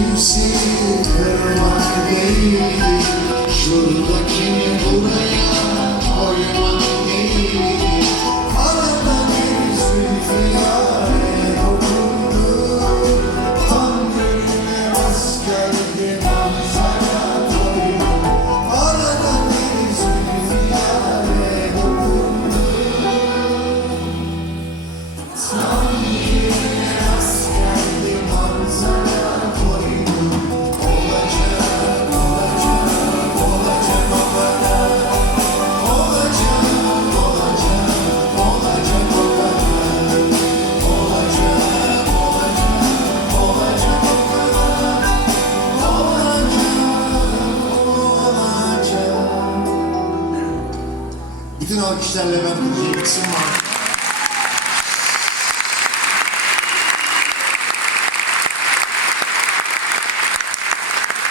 you see it, where my baby? Sure, looking at what I Bütün alkışlarla ben bu kısım var.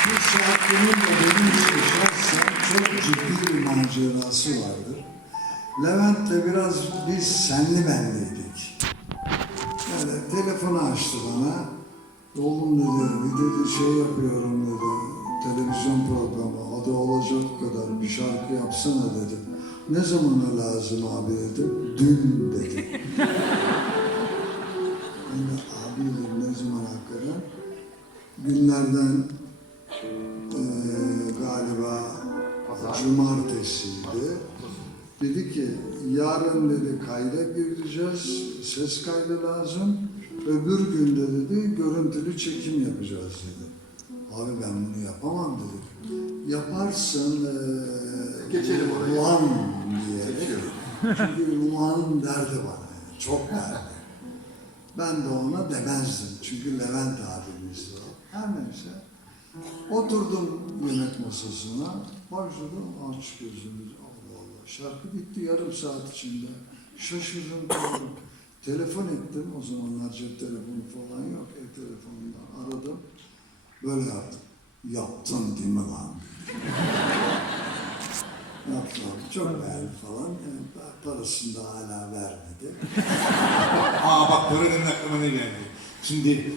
Bu şarkının da benim için şahsen çok ciddi bir macerası vardır. Levent'le biraz biz senli benliydik. Yani telefonu açtı bana. Oğlum dedi, bir dedi şey yapıyorum dedi. Televizyon programı, adı olacak kadar bir şarkı yapsana dedi. Ne zamana lazım abi dedim. Dün dedi. Ben de abi dedim ne zamana kadar? Günlerden eee, galiba cumartesiydi. Dedi ki yarın dedi kayda gireceğiz, ses kaydı lazım. Öbür günde dedi görüntülü çekim yapacağız dedi. Abi ben bunu yapamam dedi. Yaparsın eee Geçelim oraya. Ulan diye. Çünkü Ulan derdi bana. yani, Çok derdi. Ben de ona demezdim. Çünkü Levent abimizdi o. Her neyse. Oturdum yemek masasına. Başladım aç gözümü. Allah Allah. Şarkı bitti yarım saat içinde. Şaşırdım kaldım. Telefon ettim. O zamanlar cep telefonu falan yok. Ev telefonundan aradım. Böyle yaptım. Yaptın değil mi lan? Yaptım. Çok beğendi falan. Yani parasını da hala vermedi. Aa bak paraların aklıma ne geldi. Şimdi